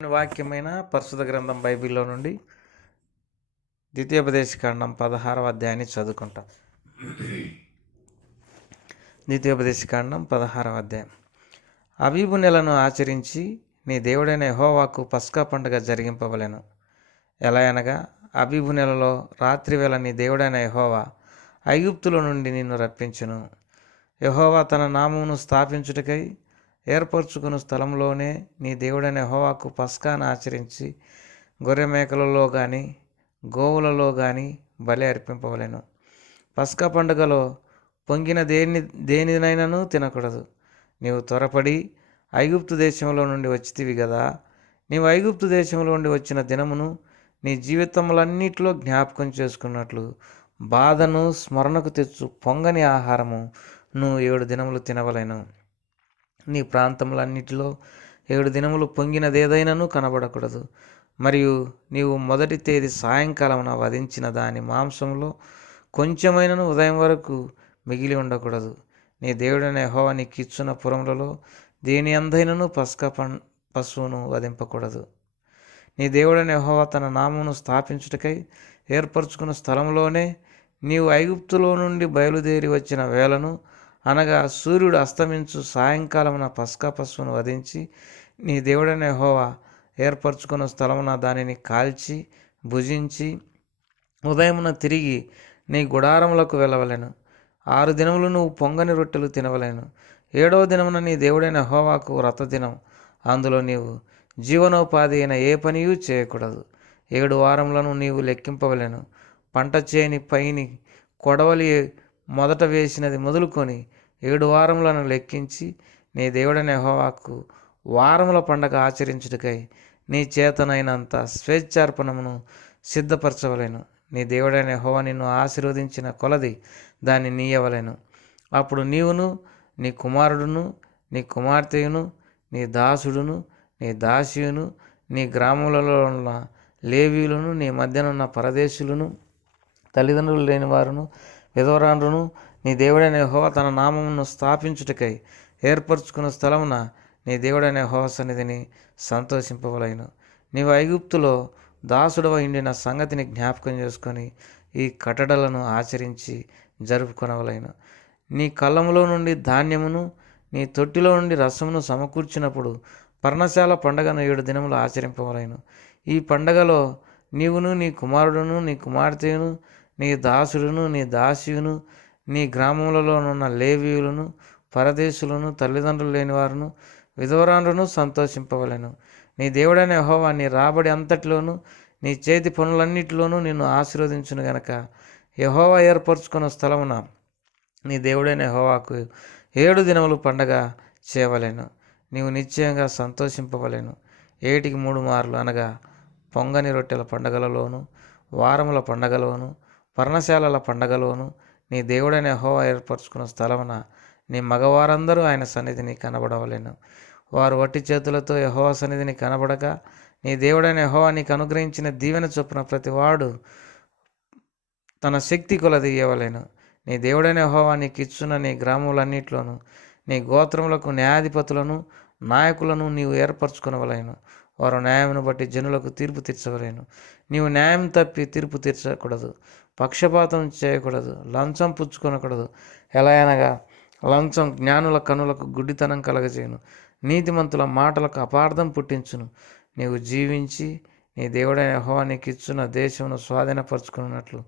వాక్యమైన పరిశుద్ధ గ్రంథం బైబిల్లో నుండి ద్వితీయోపదేశకాండం 16వ అధ్యాయాన్ని చదువుకుంటాం. ద్వితీయోపదేశకాండం 16వ అధ్యాయం. అబీబు నెలను ఆచరించి నీ దేవుడైన యెహోవాకు పస్కా పండుగ జరిగింపవలెను. ఎలా అనగా, అబీబు నెలలో రాత్రివేళ నీ దేవుడైన యెహోవా ఐగుప్తులో నుండి నిన్ను రప్పించును. యెహోవా తన నామమును స్థాపించుటకై ఏర్పరచుకున్న స్థలంలోనే నీ దేవుడైన యెహోవాకు పస్కాను ఆచరించి గొర్రె మేకలలో కానీ గోవులలో కానీ బలి అర్పింపవలెను. పస్కా పండుగలో పొంగిన దేనినైనాను తినకూడదు. నీవు త్వరపడి ఐగుప్తు దేశంలో నుండి వచ్చితివి కదా. నీవు ఐగుప్తు దేశంలో నుండి వచ్చిన దినమును నీ జీవితములన్నిటిలో జ్ఞాపకం చేసుకున్నట్లు బాధను స్మరణకు తెచ్చు పొంగని ఆహారము నువ్వు 7 దినములు తినవలెను. నీ ప్రాంతములన్నిటిలో 7 దినములు పొంగినదేదైనాను కనబడకూడదు. మరియు నీవు మొదటి తేదీ సాయంకాలమున వధించిన దాని మాంసంలో కొంచెమైనను ఉదయం వరకు మిగిలి ఉండకూడదు. నీ దేవుడైన యెహోవా నీకిచ్చున్న పురములలో దేని అందైనను పస్కా పశువును వధింపకూడదు. నీ దేవుడైన యెహోవా తన నామమును స్థాపించుటకై ఏర్పరచుకున్న స్థలంలోనే నీవు ఐగుప్తులో నుండి బయలుదేరి వచ్చిన వేళను, అనగా సూర్యుడు అస్తమించు సాయంకాలమున పస్కా పశువును వధించి నీ దేవుడైన యెహోవా ఏర్పరచుకున్న స్థలమున దానిని కాల్చి భుజించి ఉదయమున తిరిగి నీ గుడారములకు వెళ్ళవలెను. 6 దినములు నువ్వు పొంగని రొట్టెలు తినవలెను. 7వ దినమున నీ దేవుడైన యెహోవాకు వ్రతదినం. అందులో నీవు జీవనోపాధి అయిన ఏ పనియూ చేయకూడదు. 7 వారములను నీవు లెక్కింపవలెను. పంట చేని పైని కొడవలి మొదట వేసినది మొదలుకొని 7 వారములను లెక్కించి నీ దేవుడైన యెహోవాకు వారముల పండగ ఆచరించుటకై నీ చేతనైనంత స్వేచ్ఛార్పణమును సిద్ధపరచవలెను. నీ దేవుడైన యెహోవా నిన్ను ఆశీర్వదించిన కొలది దాన్ని నీయవలెను. అప్పుడు నీవును, నీ కుమారుడును, నీ కుమార్తెయును, నీ దాసుడును, నీ దాసియును, నీ గ్రామములలో ఉన్న లేవీయులను, నీ మధ్యనున్న పరదేశులను, తల్లిదండ్రులు లేని వారును, విధవరాండ్రును నీ దేవుడైన యెహోవా తన నామమును స్థాపించుటకై ఏర్పరచుకున్న స్థలమున నీ దేవుడైన యెహోవా సన్నిధిని సంతోషింపవలెను. నీవు ఐగుప్తులో దాసుడవై ఉండిన సంగతిని జ్ఞాపకం చేసుకొని ఈ కట్టడలను ఆచరించి జరుపుకొనవలెను. నీ కళ్ళములో నుండి ధాన్యమును, నీ తొట్టిలో నుండి రసమును సమకూర్చినప్పుడు పర్ణశాల పండగను 7 దినములు ఆచరింపవలెను. ఈ పండగలో నీవును, నీ కుమారుడును, నీ కుమార్తెయును, నీ దాసుడును, నీ దాసియును, నీ గ్రామములలోనున్న లేవీయులను, పరదేశులను, తల్లిదండ్రులు లేనివారును, విధవరాండ్రును సంతోషింపవలెను. నీ దేవుడైన యెహోవా నీ రాబడి అంతటిలోను, నీ చేతి పనులన్నిటిలోనూ నిన్ను ఆశీర్వదించును గనక యెహోవా ఏర్పరచుకున్న స్థలమున నీ దేవుడైన యెహోవాకు 7 దినములు పండగ చేయవలెను. నీవు నిశ్చయంగా సంతోషింపవలెను. 7కి 3 మార్లు, అనగా పొంగని రొట్టెల పండగలలోను, వారముల పండగలోను, పర్ణశాలల పండగలోను నీ దేవుడైన యెహోవా ఏర్పరచుకున్న స్థలమున నీ మగవారందరూ ఆయన సన్నిధిని కనబడవలెను. వారు వట్టి చేతులతో యెహోవా సన్నిధిని కనబడక నీ దేవుడైన యెహోవా నీకు అనుగ్రహించిన దీవెన చొప్పున ప్రతివాడు తన శక్తి కొలది ఇయ్యవలెను. నీ దేవుడైన యెహోవా నీకు ఇచ్చున్న నీ గ్రామములన్నిటిలోను నీ గోత్రములకు న్యాయాధిపతులను, నాయకులను నీవు ఏర్పరచుకొనవలెను. వారు న్యాయమును బట్టి జనులకు తీర్పు తీర్చవలెను. నీవు న్యాయం తప్పి తీర్పు తీర్చకూడదు, పక్షపాతం చేయకూడదు, లంచం పుచ్చుకొనకూడదు. ఎలా అనగా లంచం జ్ఞానుల కనులకు గుడ్డితనం కలగజేయును, నీతిమంతుల మాటలకు అపార్థం పుట్టించును. నీవు జీవించి నీ దేవుడైన యెహోవా నీకు ఇచ్చున్న దేశమును స్వాధీనపరచుకున్నట్లు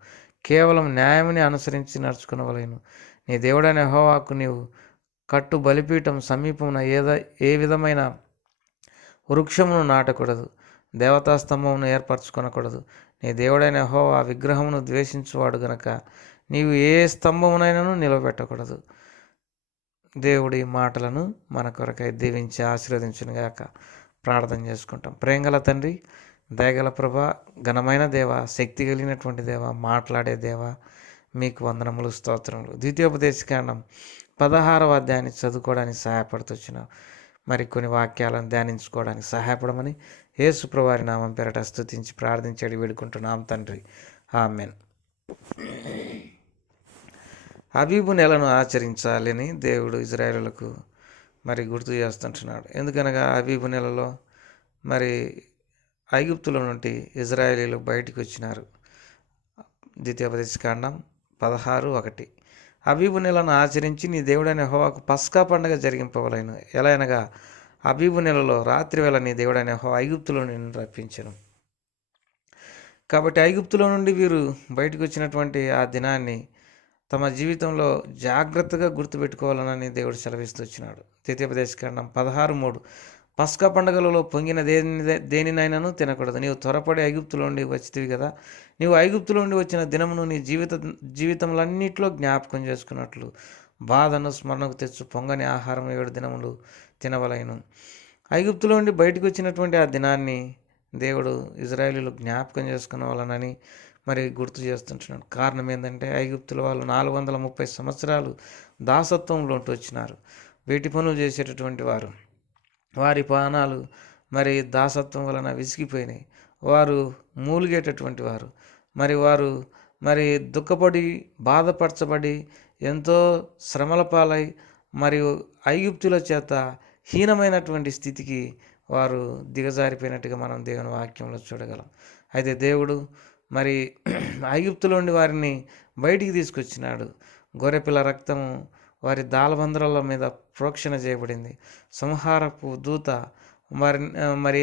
కేవలం న్యాయముని అనుసరించి నడుచుకునవలెను. నీ దేవుడైన యెహోవాకు నీవు కట్టు బలిపీఠం సమీపమున ఏ విధమైన వృక్షమును నాటకూడదు, దేవతాస్తంభమును ఏర్పరచుకొనకూడదు. నీ దేవుడైన యెహోవా విగ్రహమును ద్వేషించువాడు గనక నీవు ఏ స్తంభమునైనను నిలబెట్టకూడదు. దేవుడి మాటలను మన కొరకై దీవించి ఆశీర్వదించునుగాక. ప్రార్థన చేసుకుంటాం. ప్రేమగల తండ్రి, దయగల ప్రభా, ఘనమైన దేవ, శక్తి కలిగినటువంటి దేవ, మాట్లాడే దేవ, మీకు వందనములు, స్తోత్రములు. ద్వితీయోపదేశకాండం 16వ అధ్యాయాన్ని చదువుకోవడానికి సహాయపడుతున్నావు. మరి కొన్ని వాక్యాలను ధ్యానించుకోవడానికి సహాయపడమని యేసు ప్రభువారి నామం పేరట స్తుతించి ప్రార్థించి వేడుకుంటున్నాం తండ్రి. ఆమేన్. అబీబు నెలను ఆచరించాలని దేవుడు ఇజ్రాయేలులకు మరి గుర్తు చేస్తుంటున్నాడు. ఎందుకనగా అబీబు నెలలో మరి ఐగుప్తులో నుండి ఇజ్రాయేలీలు బయటికి వచ్చినారు. ద్వితీయోపదేశకాండం 16:1. అబీబు నెలను ఆచరించి నీ దేవుడైన యెహోవాకు పస్కా పండుగ జరిగింపవలెను. ఎలా అనగా అబీబు నెలలో రాత్రివేళ నీ దేవుడైన యెహోవా ఐగుప్తులో నిన్ను రప్పించెను. కాబట్టి ఐగుప్తులో నుండి వీరు బయటకు వచ్చినటువంటి ఆ దినాన్ని తమ జీవితంలో జాగ్రత్తగా గుర్తుపెట్టుకోవాలని దేవుడు సెలవిస్తూ వచ్చినాడు. ద్వితీయోపదేశకాండం 16:3. పస్కా పండుగలలో పొంగిన దేనినైనాను తినకూడదు. నీవు త్వరపడి ఐగుప్తులో నుండి వచ్చితివి కదా, నీవు ఐగుప్తులో నుండి వచ్చిన దినమును నీ జీవితములన్నింటిలో జ్ఞాపకం చేసుకున్నట్లు బాధను స్మరణకు తెచ్చు పొంగని ఆహారం 7 దినములు తినవలెను. ఐగుప్తులో నుండి బయటకు వచ్చినటువంటి ఆ దినాన్ని దేవుడు ఇజ్రాయేలీలు జ్ఞాపకం చేసుకునవలనని మరి గుర్తు చేస్తుంటున్నాడు. కారణం ఏంటంటే ఐగుప్తుల వాళ్ళు 430 సంవత్సరాలు దాసత్వంలో ఉంటూ వచ్చినారు. వేటి పనులు చేసేటటువంటి వారు. వారి ప్రాణాలు మరి దాసత్వం వలన విసిగిపోయినాయి. వారు మూలిగేటటువంటి వారు. వారు దుఃఖపడి బాధపరచబడి ఎంతో శ్రమల పాలై మరియు ఐగుప్తుల చేత హీనమైనటువంటి స్థితికి వారు దిగజారిపోయినట్టుగా మనం దేవుని వాక్యంలో చూడగలం. అయితే దేవుడు మరి ఐగుప్తులో నుండి వారిని బయటికి తీసుకొచ్చినాడు. గొర్రెపిల్ల రక్తము వారి దాలబందరాల మీద ప్రోక్షణ చేయబడింది. సంహారపు దూత మరి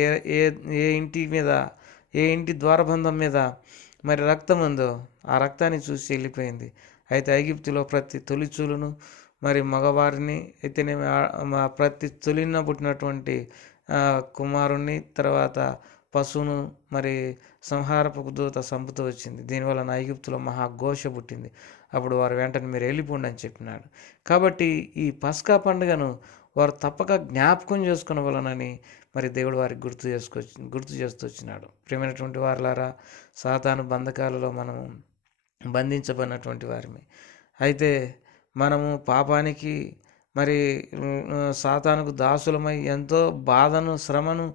ఏ ఇంటి మీద, ఏ ఇంటి ద్వారబంధం మీద మరి రక్తం ఉందో ఆ రక్తాన్ని చూసి వెళ్ళిపోయింది. అయితే ఐగుప్తులో ప్రతి తొలిచూలును మరి మగవారిని అయితేనే ప్రతి తొలిన పుట్టినటువంటి కుమారుణ్ణి తర్వాత పశువును మరి సంహారపు దూత సంపుతూ వచ్చింది. దీనివల్ల ఐగుప్తులో మహాఘోష పుట్టింది. అప్పుడు వారు వెంటనే మీరు వెళ్ళిపోండి అని చెప్పినాడు. కాబట్టి ఈ పస్కా పండుగను వారు తప్పక జ్ఞాపకం చేసుకునవలనని మరి దేవుడు వారికి గుర్తు చేస్తూ వచ్చినాడు. ప్రియమైనటువంటి వారులారా, సాతాను బంధకాలలో మనము బంధించబడినటువంటి వారిని. అయితే మనము పాపానికి మరి సాతానుకు దాసులమై ఎంతో బాధను, శ్రమను,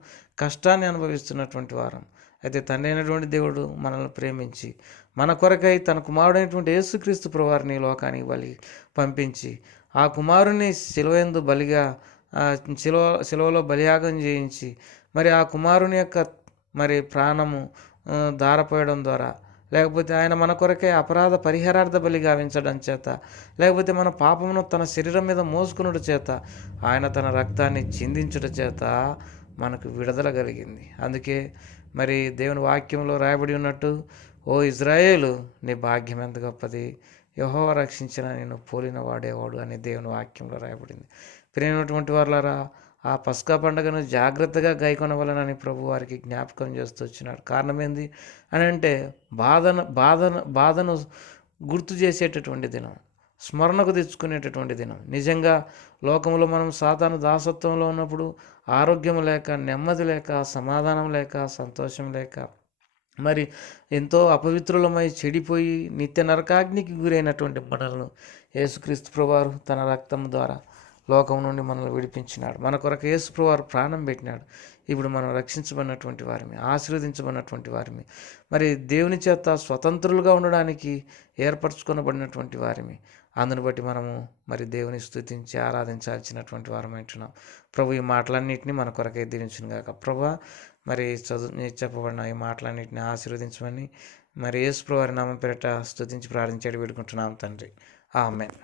కష్టాన్ని అనుభవిస్తున్నటువంటి వారం. అయితే తండ్రి అయినటువంటి దేవుడు మనల్ని ప్రేమించి మన కొరకై తన కుమారుడైనటువంటి యేసుక్రీస్తు ప్రభువారిని లోకానికి పంపించి ఆ కుమారుని శిలువయందు బలిగా శిలువలో బలియాగం చేయించి మరి ఆ కుమారుని యొక్క మరి ప్రాణము ధారపోయడం ద్వారా, లేకపోతే ఆయన మన కొరకే అపరాధ పరిహారార్థ బలి గావించడం చేత, లేకపోతే మన పాపమును తన శరీరం మీద మోసుకునుట చేత, ఆయన తన రక్తాన్ని చిందించుట చేత మనకు విడుదల కలిగింది. అందుకే మరి దేవుని వాక్యంలో రాయబడి ఉన్నట్టు, ఓ ఇజ్రాయేలు నీ భాగ్యం ఎంత గొప్పది, యెహోవా రక్షించిన నేను పోలిన వాడేవాడు అని దేవుని వాక్యంలో రాయబడింది. ప్రియమైనటువంటి వారులారా, ఆ పస్కా పండుగను జాగ్రత్తగా గైకొనవలనని ప్రభు వారికి జ్ఞాపకం చేస్తూ వచ్చినాడు. కారణం ఏంది అని అంటే బాధను గుర్తు చేసేటటువంటి దినం, స్మరణకు తెచ్చుకునేటటువంటి దినం. నిజంగా లోకంలో మనం సాతాను దాసత్వంలో ఉన్నప్పుడు ఆరోగ్యం లేక, నెమ్మది లేక, సమాధానం లేక, సంతోషం లేక, మరి ఎంతో అపవిత్రులమై చెడిపోయి నిత్య నరకాగ్నికి గురైనటువంటి మనలను యేసుక్రీస్తు ప్రభువారు తన రక్తం ద్వారా లోకం నుండి మనల్ని విడిపించినాడు. మన కొరకు యేసు ప్రభువారు ప్రాణం పెట్టినాడు. ఇప్పుడు మనం రక్షించబడినటువంటి వారిని, ఆశీర్వదించబడినటువంటి వారిని, మరి దేవుని చేత స్వతంత్రులుగా ఉండడానికి ఏర్పరచుకొనబడినటువంటి వారిని. అందుని బట్టి మనము మరి దేవుని స్తుతించి ఆరాధించాల్సినటువంటి వారం అంటున్నాం. ప్రభు ఈ మాటలన్నింటినీ మన కొరకై దీవించును గాక. ప్రభు మరి చెప్పబడిన ఈ మాటలన్నింటినీ ఆశీర్వదించమని మరి యేసు ప్రభువారి నామం పేరిట స్తుతించి ప్రార్థించేది వేడుకుంటున్నాం తండ్రి. ఆమేన్.